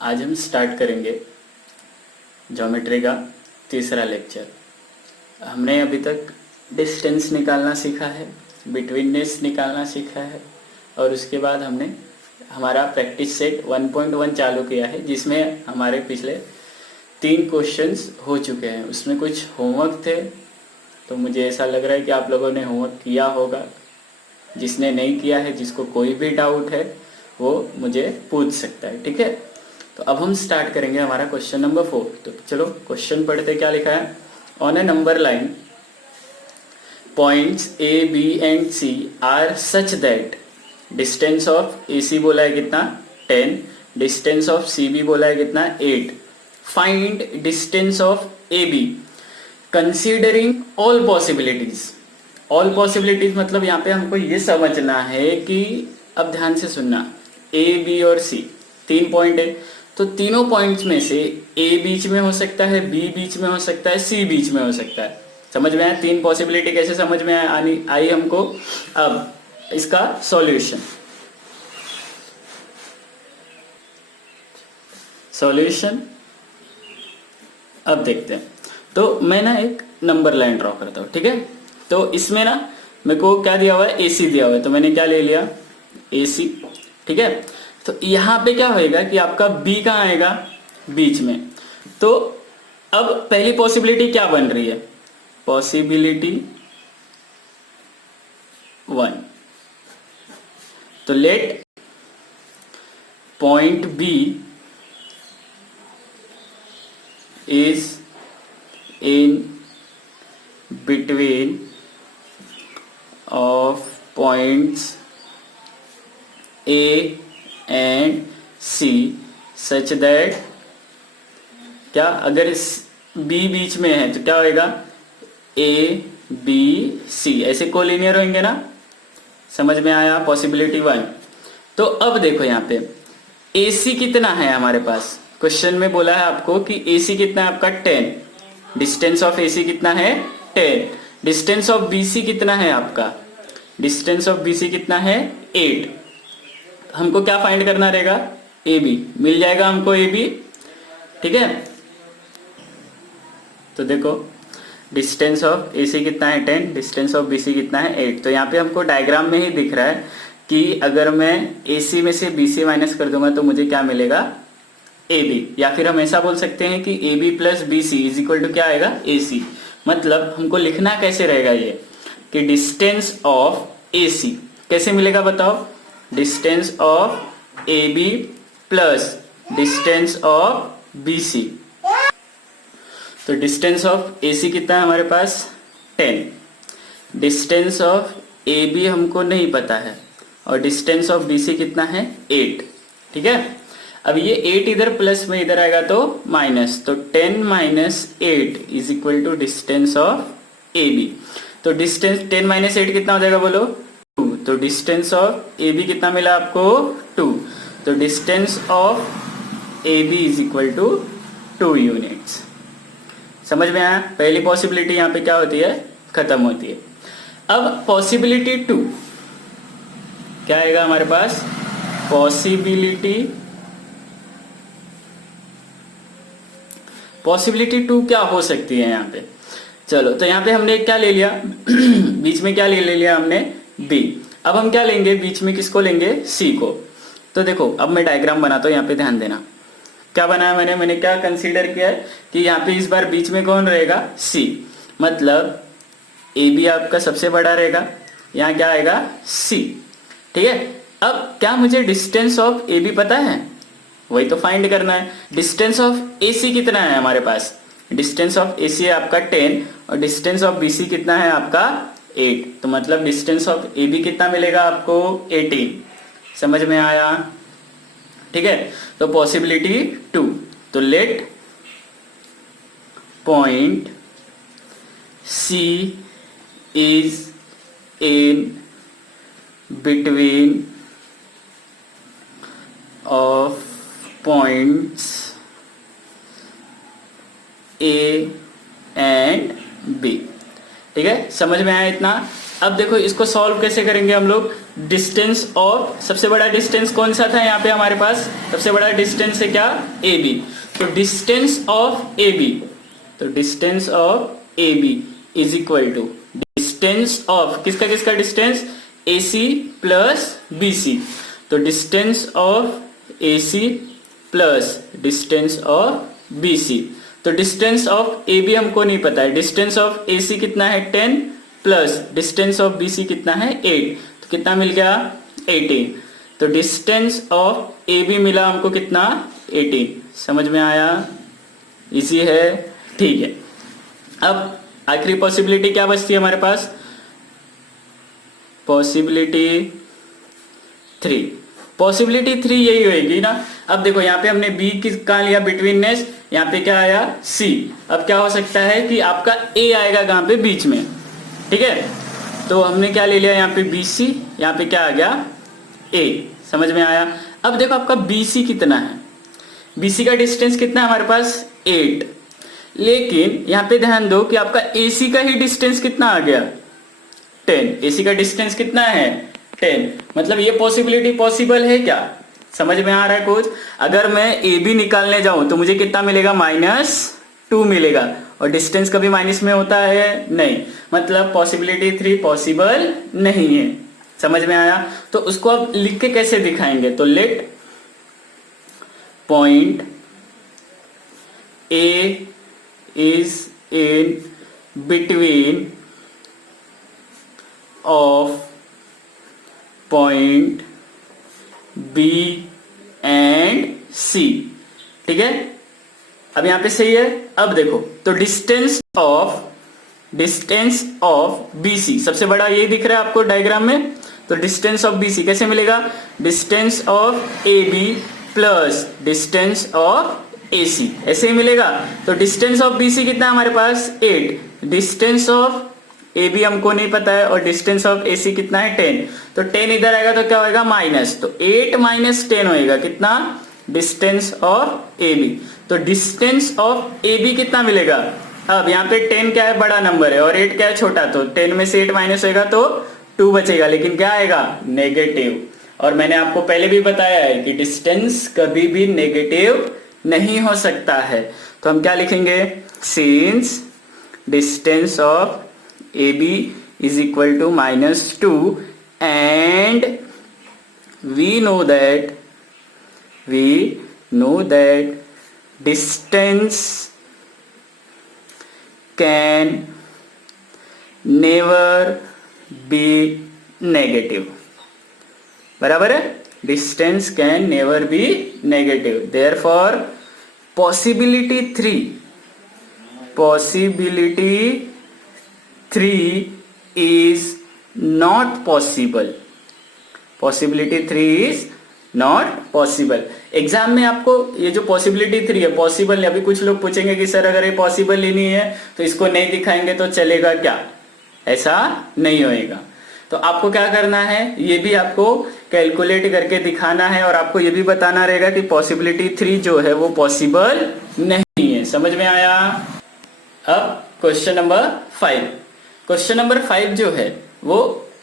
आज हम स्टार्ट करेंगे ज्योमेट्री का तीसरा लेक्चर। हमने अभी तक डिस्टेंस निकालना सीखा है, बिटवीननेस निकालना सीखा है और उसके बाद हमने हमारा प्रैक्टिस सेट 1.1 चालू किया है, जिसमें हमारे पिछले 3 क्वेश्चंस हो चुके हैं। उसमें कुछ होमवर्क थे, तो मुझे ऐसा लग रहा है कि आप लोगों ने होमवर्क किया होगा। जिसने नहीं किया है, जिसको कोई भी डाउट है, वो मुझे पूछ सकता है, ठीक है। तो अब हम स्टार्ट करेंगे हमारा क्वेश्चन नंबर 4। तो चलो क्वेश्चन पढ़ते। क्या लिखा है? On a number line points A B and C are such that distance of A C बोला है कितना 10, डिस्टेंस ऑफ सी बी बोला है कितना 8। Find distance of A be considering all possibilities. All possibilities मतलब यहाँ पे हमको ये समझना है कि, अब ध्यान से सुनना, ए बी और सी 3 पॉइंट है, तो तीनों पॉइंट्स में से ए बीच में हो सकता है, बी बीच में हो सकता है, सी बीच में हो सकता है। समझ में आया? 3 पॉसिबिलिटी कैसे समझ में आई हमको। अब इसका सॉल्यूशन अब देखते हैं। तो मैं ना एक नंबर लाइन ड्रॉ करता हूँ, ठीक है। तो इसमें ना मेरे को क्या दिया हुआ है? ए सी दिया हुआ है, तो मैंने क्या ले लिया? ए सी, ठीक है। तो यहाँ पे क्या होएगा कि आपका बी कहाँ आएगा? बीच में। तो अब पहली पॉसिबिलिटी क्या बन रही है? पॉसिबिलिटी 1। तो let point B is in between of points A and C such that, क्या अगर बी बीच में है तो क्या होएगा? ए बी सी, ऐसे कोलिनियर होंगे ना। समझ में आया? पॉसिबिलिटी 1। तो अब देखो यहाँ पे ए सी कितना है हमारे पास। क्वेश्चन में बोला है आपको कि ए सी कितना है आपका 10, डिस्टेंस ऑफ ए सी कितना है 10, डिस्टेंस ऑफ बी सी कितना है आपका? डिस्टेंस ऑफ बी सी कितना है 8। हमको क्या फाइंड करना रहेगा? A B. मिल जाएगा हमको ए बी, ठीक है। तो देखो डिस्टेंस ऑफ ए सी कितना है 10, डिस्टेंस ऑफ बी सी कितना है 8। तो यहाँ पे हमको डायग्राम में ही दिख रहा है कि अगर मैं ए सी में से बी सी माइनस कर दूंगा तो मुझे क्या मिलेगा? A B. या फिर हम ऐसा बोल सकते हैं कि A B plus B C is equal to क्या आएगा? ए सी। मतलब हमको लिखना कैसे रहेगा ये कि डिस्टेंस ऑफ ए सी कैसे मिलेगा बताओ? Distance of A B plus distance of B C. तो डिस्टेंस ऑफ ए सी कितना है हमारे पास? 10। डिस्टेंस ऑफ ए बी हमको नहीं पता है और डिस्टेंस ऑफ बी सी कितना है? 8, ठीक है। अब ये 8 इधर प्लस में इधर आएगा तो माइनस, तो 10 minus 8 is equal to distance of A B. तो डिस्टेंस 10 माइनस 8 कितना हो जाएगा बोलो? 2। तो डिस्टेंस ऑफ ए बी कितना मिला आपको? 2। तो distance of A B is equal to 2 units. समझ में आया? पहली पॉसिबिलिटी यहाँ पे क्या होती है? खत्म होती है। अब पॉसिबिलिटी 2 क्या आएगा हमारे पास? पॉसिबिलिटी 2 क्या हो सकती है यहाँ पे? चलो, तो यहाँ पे हमने क्या ले लिया? बीच में क्या ले लिया हमने? बी। अब हम क्या लेंगे? बीच में किसको लेंगे? सी को। तो देखो अब मैं डायग्राम बनाता हूँ, यहाँ पे ध्यान देना। क्या बनाया मैंने क्या कंसीडर किया है कि यहाँ पे इस बार बीच में कौन रहेगा? सी। मतलब ए बी आपका सबसे बड़ा रहेगा, यहाँ क्या आएगा? सी, ठीक है। अब क्या मुझे डिस्टेंस ऑफ ए बी पता है? वही तो फाइंड करना है। डिस्टेंस ऑफ ए सी कितना है हमारे पास? डिस्टेंस ऑफ ए सी है आपका 10 और डिस्टेंस ऑफ बी सी कितना है आपका 8। तो मतलब डिस्टेंस ऑफ ए बी कितना मिलेगा आपको? 18। समझ में आया? ठीक है। तो पॉसिबिलिटी 2, तो let point C is in between of points A and B, ठीक है। समझ में आया इतना? अब देखो इसको सॉल्व कैसे करेंगे हम लोग? डिस्टेंस ऑफ, सबसे बड़ा डिस्टेंस कौन सा था यहाँ पे हमारे पास, सबसे बड़ा डिस्टेंस है क्या, ए बी। तो डिस्टेंस ऑफ ए बी, तो distance of A B is equal to distance of किसका किसका distance, A C plus B C. तो distance of A C plus distance of B C. तो distance of A B हमको नहीं पता है, distance of A C कितना है 10 plus distance of B C कितना है 8, तो कितना मिल गया 18। तो डिस्टेंस ऑफ ए बी मिला हमको कितना 18। समझ में आया, इजी है, ठीक है। अब आखिरी पॉसिबिलिटी क्या बचती है हमारे पास, पॉसिबिलिटी 3। पॉसिबिलिटी 3 यही होगी ना। अब देखो यहाँ पे हमने बी किस कहाँ लिया, बिटवीननेस, यहाँ पे क्या आया सी। अब क्या हो सकता है कि आपका ए आएगा कहाँ पे, बीच में, ठीक है। तो हमने क्या ले लिया यहाँ पे बी सी, यहाँ पे क्या आ गया ए। समझ में आया। अब देखो आपका बी सी कितना है, बी सी का डिस्टेंस कितना है हमारे पास 8, लेकिन यहाँ पे ध्यान दो कि आपका ए सी का ही डिस्टेंस कितना आ गया 10। ए सी का डिस्टेंस कितना है 10, मतलब ये पॉसिबिलिटी पॉसिबल है क्या, समझ में आ रहा है कुछ। अगर मैं ए बी निकालने जाऊं तो मुझे कितना मिलेगा, -2 मिलेगा, और डिस्टेंस कभी माइनस में होता है नहीं, मतलब पॉसिबिलिटी 3 पॉसिबल नहीं है। समझ में आया। तो उसको आप लिख के कैसे दिखाएंगे, तो let point A is in between of point B and C, ठीक है। अब यहां पे सही है। अब देखो तो डिस्टेंस ऑफ बी सी, सबसे बड़ा ये दिख रहा है आपको डायग्राम में। तो डिस्टेंस ऑफ बी सी कैसे मिलेगा, distance of A B plus distance of A C, ऐसे ही मिलेगा। तो डिस्टेंस ऑफ बी सी कितना है हमारे पास 8, डिस्टेंस ऑफ ए बी हमको नहीं पता है, और डिस्टेंस ऑफ ए सी कितना है 10। तो 10 इधर आएगा तो क्या होगा माइनस, तो 8 माइनस 10 होएगा कितना, डिस्टेंस ऑफ ए बी। तो डिस्टेंस ऑफ ए बी कितना मिलेगा। अब यहाँ पे 10 क्या है, बड़ा नंबर है, और 8 क्या है, छोटा। तो 10 में से 8 माइनस होगा तो 2 बचेगा, लेकिन क्या आएगा नेगेटिव। और मैंने आपको पहले भी बताया है कि डिस्टेंस कभी भी नेगेटिव नहीं हो सकता है। तो हम क्या लिखेंगे, since distance of AB is equal to -2 and we know that distance can never be negative, बराबर है, distance can never be negative, therefore possibility 3 is not possible, possibility 3 is not possible। Exam में आपको ये जो possibility 3 है possible, अभी कुछ लोग पूछेंगे कि सर अगर ये पॉसिबल ही नहीं है तो इसको नहीं दिखाएंगे तो चलेगा क्या, ऐसा नहीं होएगा। तो आपको क्या करना है, ये भी आपको कैलकुलेट करके दिखाना है, और आपको ये भी बताना रहेगा कि पॉसिबिलिटी 3 जो है वो पॉसिबल नहीं है। समझ में आया। अब क्वेश्चन नंबर 5, क्वेश्चन नंबर 5 जो है वो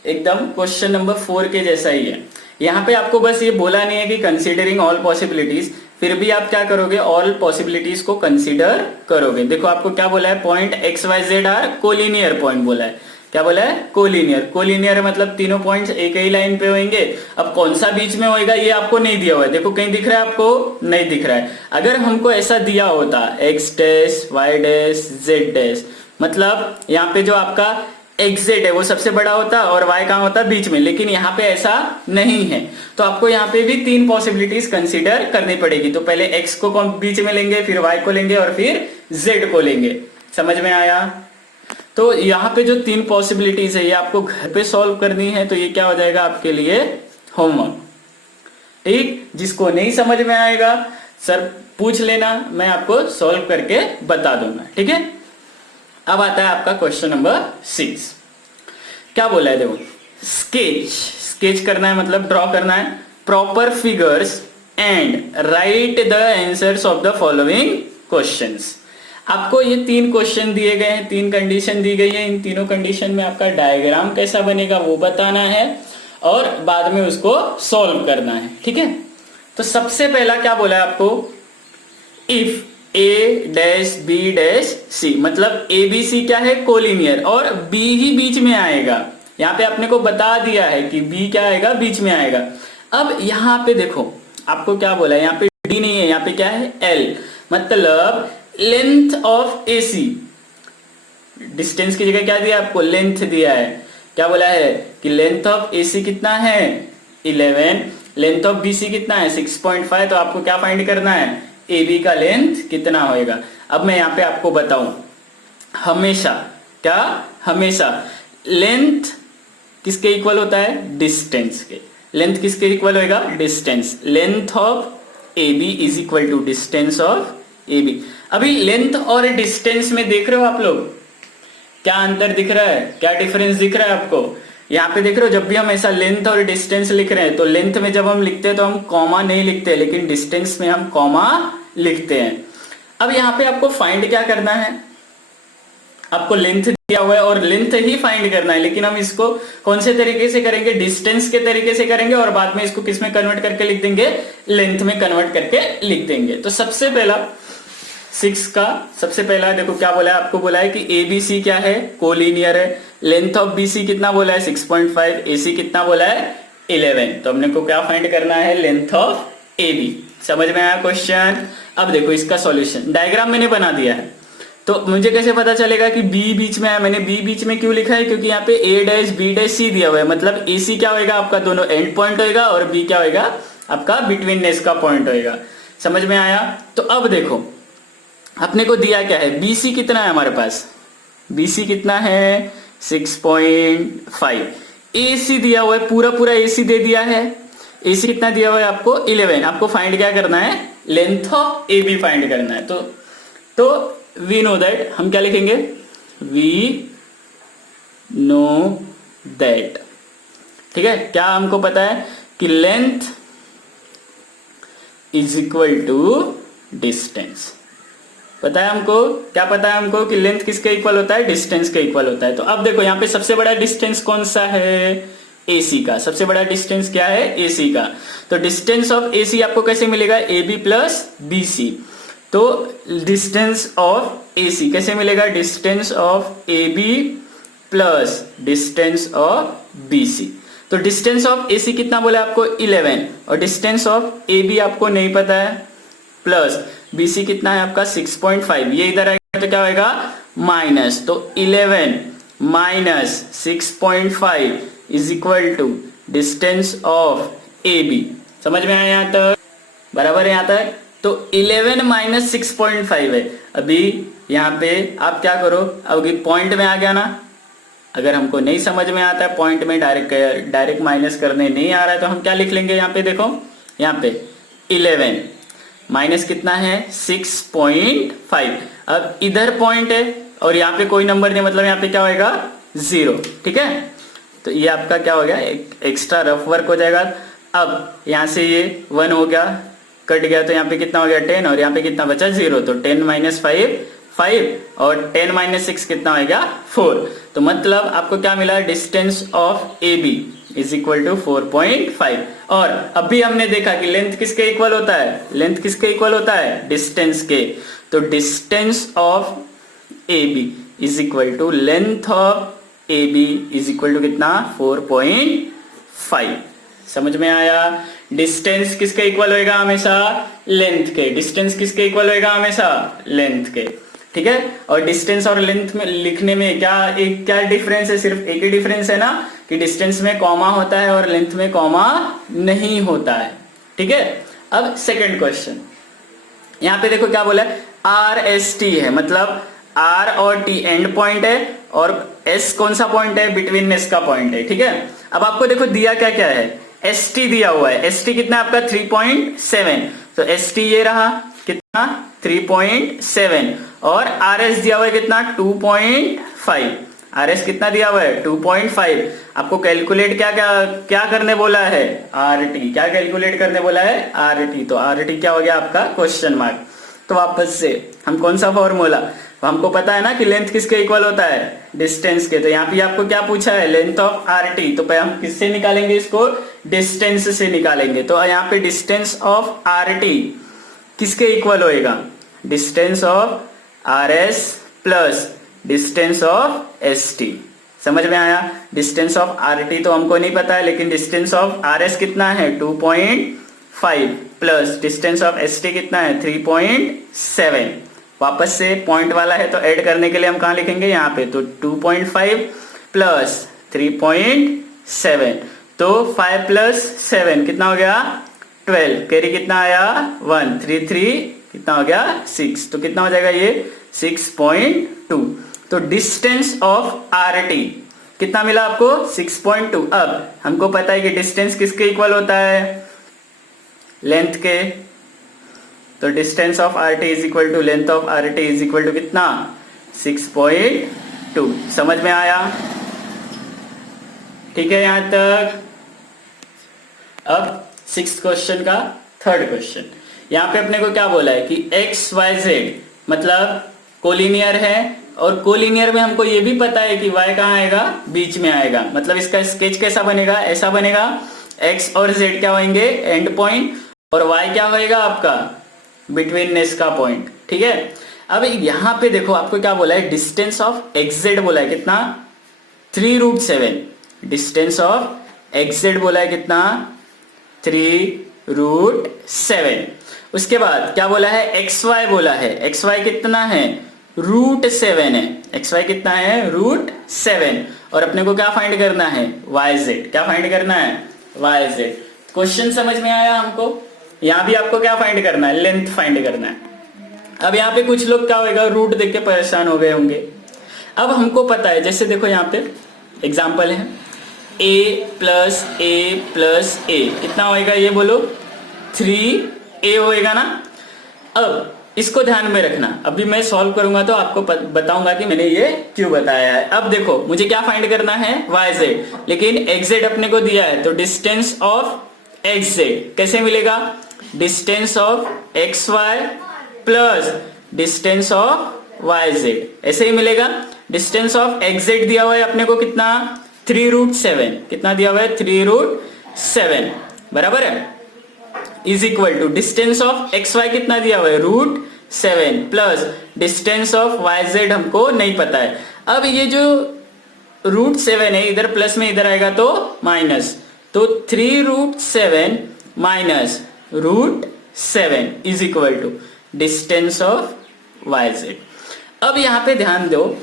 एकदम क्वेश्चन नंबर 4 के जैसा ही है। यहाँ पे आपको बस ये बोला नहीं है कि कंसीडरिंग ऑल पॉसिबिलिटीज, फिर भी आप क्या करोगे, ऑल पॉसिबिलिटीज को कंसीडर करोगे। देखो आपको क्या बोला है, point X Y Z are collinear point बोला है। क्या बोला है, कोलिनियर। कोलिनियर मतलब तीनों पॉइंट्स एक ही लाइन पे होंगे। अब कौन सा बीच में होएगा ये आपको नहीं दिया हुआ है, देखो कहीं दिख रहा है आपको, नहीं दिख रहा है। अगर हमको ऐसा दिया होता X dash Y dash Z dash, मतलब यहाँ पे जो आपका एक्स जेड है वो सबसे बड़ा होता और वाई कहाँ होता बीच में, लेकिन यहाँ पे ऐसा नहीं है। तो आपको यहाँ पे भी 3 पॉसिबिलिटीज कंसीडर करनी पड़ेगी। तो पहले एक्स को बीच में लेंगे, फिर वाई को लेंगे और फिर जेड को लेंगे। समझ में आया। तो यहाँ पे जो 3 पॉसिबिलिटीज है ये आपको घर पे सॉल्व करनी है। तो ये क्या हो जाएगा आपके लिए होमवर्क, ठीक। जिसको नहीं समझ में आएगा सर पूछ लेना, मैं आपको सॉल्व करके बता दूंगा, ठीक है। अब आता है आपका क्वेश्चन नंबर 6। क्या बोला है, देखो स्केच करना है, मतलब ड्रॉ करना है proper figures and right the answers of the following questions. आपको ये 3 क्वेश्चन दिए गए हैं, 3 कंडीशन दी गई है। इन तीनों कंडीशन में आपका डायग्राम कैसा बनेगा वो बताना है, और बाद में उसको सॉल्व करना है। ठीक है, तो सबसे पहला क्या बोला है आपको, if A dash B dash C, मतलब ए बी सी क्या है, कोलिनियर, और बी ही बीच में आएगा। यहाँ पे आपने को बता दिया है कि बी क्या आएगा, बीच में आएगा। अब यहाँ पे देखो आपको क्या बोला है, यहाँ पे डी नहीं है, यहाँ पे क्या है, एल, मतलब length of A C, distance की जगह क्या दिया आपको, लेंथ दिया है। क्या बोला है कि लेंथ ऑफ ए सी कितना है, 11, लेंथ ऑफ बी सी कितना है, 6.5, तो आपको क्या फाइंड करना है, ए बी का लेंथ कितना होएगा। अब मैं यहाँ पे आपको बताऊं, हमेशा क्या, हमेशा लेंथ किसके इक्वल होता है, डिस्टेंस के। लेंथ किसके इक्वल होएगा, distance, length of A B is equal to distance of A B. अभी लेंथ और डिस्टेंस में देख रहे हो आप लोग क्या अंतर दिख रहा है, क्या डिफरेंस दिख रहा है आपको। यहाँ पे देख रहे हो, जब भी हम ऐसा लेंथ और डिस्टेंस लिख रहे हैं तो लेंथ में जब हम लिखते हैं तो हम कॉमा नहीं लिखते, लेकिन डिस्टेंस में हम कॉमा लिखते हैं। अब यहाँ पे आपको फाइंड क्या करना है, आपको लेंथ दिया हुआ है और लेंथ ही फाइंड करना है, लेकिन हम इसको कौन से तरीके से करेंगे, डिस्टेंस के तरीके से करेंगे, और बाद में इसको किस में कन्वर्ट करके लिख देंगे, लेंथ में कन्वर्ट करके लिख देंगे। तो सबसे पहला 6 का सबसे पहला देखो क्या बोला है, आपको बोला है कि ए बी सी क्या है, कोलिनियर है, लेंथ ऑफ बी सी कितना बोला है, 6.5, ए सी कितना बोला है, 11, तो हमने को क्या फाइंड करना है, लेंथ ऑफ ए बी। समझ में आया क्वेश्चन। अब देखो इसका सॉल्यूशन, डायग्राम मैंने बना दिया है, तो मुझे कैसे पता चलेगा कि बी बीच में है, मैंने बी बीच में क्यों लिखा है, क्योंकि यहाँ पे ए डैश बी डैश सी दिया हुआ है, मतलब ए सी क्या होगा आपका, दोनों एंड पॉइंट होगा, और बी क्या होगा आपका बिटवीननेस का पॉइंट होगा। समझ में आया। तो अब देखो अपने को दिया क्या है, BC कितना है हमारे पास, BC कितना है 6.5, AC दिया हुआ है, पूरा पूरा AC दे दिया है, AC कितना दिया हुआ है आपको 11, आपको फाइंड क्या करना है, लेंथ ऑफ AB फाइंड करना है। तो वी नो दैट, हम क्या लिखेंगे, वी नो दैट, ठीक है, क्या हमको पता है कि length is equal to distance, पता है हमको, क्या पता है हमको कि लेंथ किसके इक्वल होता है, डिस्टेंस के इक्वल होता है। तो अब देखो यहाँ पे सबसे बड़ा डिस्टेंस कौन सा है, AC का, सबसे बड़ा डिस्टेंस क्या है, AC का। तो डिस्टेंस ऑफ AC आपको कैसे मिलेगा, AB प्लस BC, तो डिस्टेंस ऑफ AC कैसे मिलेगा, distance of AB plus distance of BC। तो डिस्टेंस ऑफ AC कितना बोला आपको 11, और डिस्टेंस ऑफ AB आपको नहीं पता है, प्लस BC कितना है आपका 6.5, ये इधर आएगा तो क्या होगा माइनस, तो 11 minus 6.5 is equal to distance of AB। समझ में आया यहाँ तक, बराबर है यहाँ तक। तो 11 माइनस 6.5 है। अभी यहाँ पे आप क्या करो, अभी पॉइंट में आ गया ना, अगर हमको नहीं समझ में आता है पॉइंट में डायरेक्ट माइनस करने नहीं आ रहा है तो हम क्या लिख लेंगे, यहाँ पे देखो, यहाँ पे 11 माइनस कितना है 6.5, अब इधर पॉइंट है और यहाँ पे कोई नंबर नहीं, मतलब यहाँ पे क्या होएगा 0, ठीक है। तो ये आपका क्या हो गया, एक्स्ट्रा रफ वर्क हो जाएगा। अब यहाँ से ये 1 हो गया, कट गया, तो यहाँ पे कितना हो गया 10, और यहाँ पे कितना बचा 0, तो 10 माइनस 5 5, और 10 माइनस 6 कितना हो गया 4। तो मतलब आपको क्या मिला, distance of AB is equal to 4.5। और अभी हमने देखा कि लेंथ किसके इक्वल होता है, लेंथ किसके इक्वल होता है, डिस्टेंस के। तो distance of AB is equal to length of AB is equal to कितना 4.5। समझ में आया। डिस्टेंस किसके इक्वल होएगा हमेशा, लेंथ के। डिस्टेंस किसके इक्वल होएगा हमेशा, लेंथ के, ठीक है। और डिस्टेंस और लेंथ में लिखने में क्या डिफरेंस है, सिर्फ एक ही डिफरेंस है ना, कि डिस्टेंस में कॉमा होता है और लेंथ में कॉमा नहीं होता है, ठीक है। अब सेकंड क्वेश्चन, यहाँ पे देखो क्या बोला है, RST है, मतलब R और T एंड पॉइंट है और S कौन सा पॉइंट है, बिटवीननेस का पॉइंट है, ठीक है। अब आपको देखो दिया क्या क्या है, ST दिया हुआ है, ST कितना आपका 3.7, तो ST ये रहा कितना 3.7, और RS दिया हुआ है कितना 2.5, RS कितना दिया हुआ है 2.5। आपको कैलकुलेट क्या करने बोला है, RT, क्या कैलकुलेट करने बोला है, RT। तो RT क्या हो गया आपका क्वेश्चन मार्क, तो वापस से हम कौन सा फॉर्मूला, हमको पता है ना कि लेंथ किसके इक्वल होता है, डिस्टेंस के। तो यहाँ पे आपको क्या पूछा है, लेंथ ऑफ आर टी, तो पहले हम किससे निकालेंगे इसको, डिस्टेंस से निकालेंगे। तो यहाँ पे डिस्टेंस ऑफ आर टी किसके इक्वल होएगा, distance of R S plus distance of S T. समझ में आया। डिस्टेंस ऑफ आर टी तो हमको नहीं पता है, लेकिन डिस्टेंस ऑफ आर एस कितना है 2.5 plus distance of S T कितना है 3.7। वापस से पॉइंट वाला है तो ऐड करने के लिए हम कहाँ लिखेंगे, यहाँ पे। तो 2.5 प्लस 3.7, तो 5 प्लस 7 कितना हो गया 12, कैरी कितना आया 1, 3 3 कितना हो गया 6, तो कितना हो जाएगा ये 6.2। तो डिस्टेंस ऑफ आर टी कितना मिला आपको 6.2। अब हमको पता है कि डिस्टेंस किसके इक्वल होता है, लेंथ के। तो distance of R T is equal to length of R T is equal to कितना 6.2। समझ में आया, ठीक है यहां तक। अब 6th क्वेश्चन का 3rd क्वेश्चन, यहाँ पे अपने को क्या बोला है कि एक्स वाई जेड मतलब कोलिनियर है, और कोलिनियर में हमको ये भी पता है कि y कहाँ आएगा, बीच में आएगा। मतलब इसका स्केच कैसा बनेगा, ऐसा बनेगा, x और z क्या होंगे एंड पॉइंट, और y क्या होएगा आपका बिटवीननेस का पॉइंट। ठीक है। अब यहाँ पे देखो आपको क्या बोला है, डिस्टेंस ऑफ xz बोला है कितना 3√7, डिस्टेंस ऑफ xz बोला है कितना 3√7। उसके बाद क्या बोला है, xy बोला है, xy कितना है √7 है, xy कितना है √7, और अपने को क्या फाइंड करना है yz, क्या फाइंड करना है yz। क्वेश्चन समझ में आया हमको। यहाँ भी आपको क्या फाइंड करना है, लेंथ फाइंड करना है। अब यहाँ पे कुछ लोग क्या होगा, रूट देख के परेशान हो गए होंगे। अब हमको पता है, जैसे देखो यहाँ पे एग्जाम्पल है a प्लस a कितना होएगा, ये बोलो 3a होएगा ना। अब इसको ध्यान में रखना, अभी मैं सॉल्व करूंगा तो आपको बताऊंगा कि मैंने ये क्यों बताया है। अब देखो मुझे क्या फाइंड करना है yz, लेकिन xz अपने को दिया है, तो डिस्टेंस ऑफ xz कैसे मिलेगा, distance of xy plus distance of yz, ऐसे ही मिलेगा। डिस्टेंस ऑफ xz दिया हुआ है अपने को कितना 3√7, कितना दिया हुआ है 3√7 बराबर है, is equal to distance of xy कितना दिया हुआ है √7 प्लस डिस्टेंस ऑफ yz हमको नहीं पता है। अब ये जो √7 है इधर प्लस में इधर आएगा तो माइनस, तो 3√7 minus √7 is equal to distance of yz। अब यहाँ पे ध्यान दो,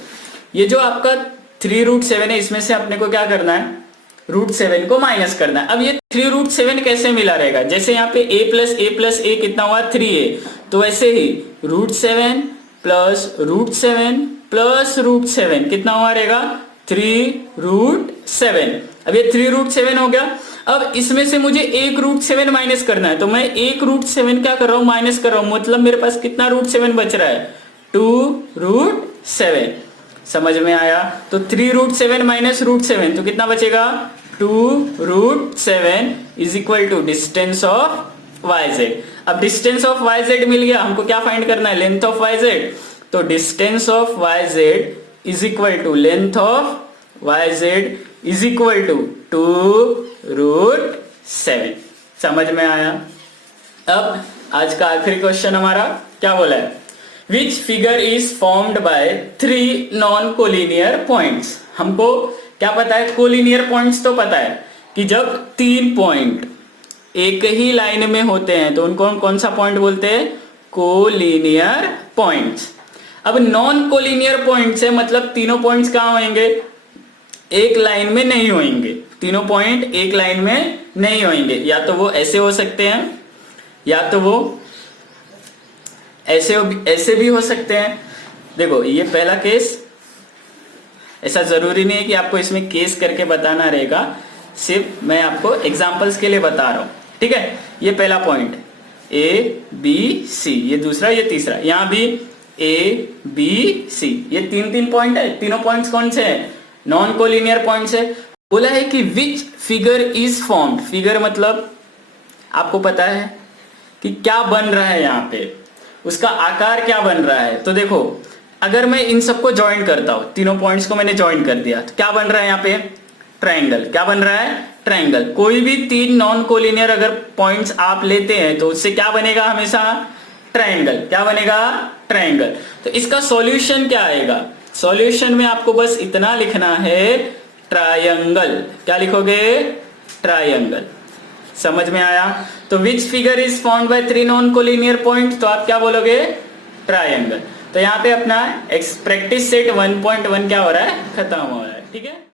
ये जो आपका 3√7 है इसमें से अपने को क्या करना है, √7 को माइनस करना है। अब ये 3√7 कैसे मिला रहेगा, जैसे यहाँ पे a प्लस a कितना हुआ 3a, तो वैसे ही √7 प्लस √7 प्लस √7 कितना हुआ रहेगा 3√7। अब ये 3√7 हो गया। अब इसमें से मुझे एक √7 माइनस करना है, तो मैं एक √7 क्या कर रहा हूँ माइनस कर रहा हूँ, मतलब मेरे पास कितना √7 बच रहा है 2√7। समझ में आया। तो 3√7 माइनस √7 तो कितना बचेगा 2√7 is equal to distance of yz। अब डिस्टेंस ऑफ yz मिल गया, हमको क्या फाइंड करना है लेंथ ऑफ yz, तो distance of yz is equal to length of yz is equal to 2√7। समझ में आया। अब आज का आखिरी क्वेश्चन हमारा क्या बोला है, which figure is formed by 3 non collinear points. हमको क्या पता है, कोलिनियर पॉइंट्स तो पता है कि जब 3 पॉइंट एक ही लाइन में होते हैं तो उनको हम कौन सा पॉइंट बोलते हैं, कोलिनियर पॉइंट्स। अब नॉन कोलिनियर पॉइंट्स है मतलब तीनों पॉइंट्स कहां होंगे, एक लाइन में नहीं होंगे, तीनों पॉइंट एक लाइन में नहीं होंगे, या तो वो ऐसे हो सकते हैं या तो वो ऐसे भी हो सकते हैं। देखो ये पहला केस, ऐसा जरूरी नहीं है कि आपको इसमें केस करके बताना रहेगा, सिर्फ मैं आपको एग्जांपल्स के लिए बता रहा हूं। ठीक है, ये पहला पॉइंट ए बी सी, ये दूसरा ये तीसरा, यहां भी ए बी सी, ये 3 पॉइंट है। तीनों पॉइंट्स कौन से हैं, नॉन कोलिनियर पॉइंट्स है। बोला है कि which figure is formed, figure मतलब आपको पता है कि क्या बन रहा है यहाँ पे, उसका आकार क्या बन रहा है। तो देखो अगर मैं इन सबको ज्वाइन करता हूं, तीनों पॉइंट्स को मैंने ज्वाइन कर दिया, तो क्या बन रहा है यहाँ पे, ट्रायंगल। क्या बन रहा है, ट्रायंगल। कोई भी तीन नॉन कोलिनियर अगर पॉइंट्स आप लेते हैं तो उससे क्या बनेगा हमेशा, ट्रायंगल। क्या बनेगा, ट्रायंगल। तो इसका सॉल्यूशन क्या आएगा, सॉल्यूशन में आपको बस इतना लिखना है, ट्रायंगल। क्या लिखोगे, ट्रायंगल। समझ में आया। तो which figure is found by three non collinear point, तो आप क्या बोलोगे, ट्रायंगल। तो यहाँ पे अपना प्रैक्टिस सेट 1.1 क्या हो रहा है, खत्म हो रहा है। ठीक है।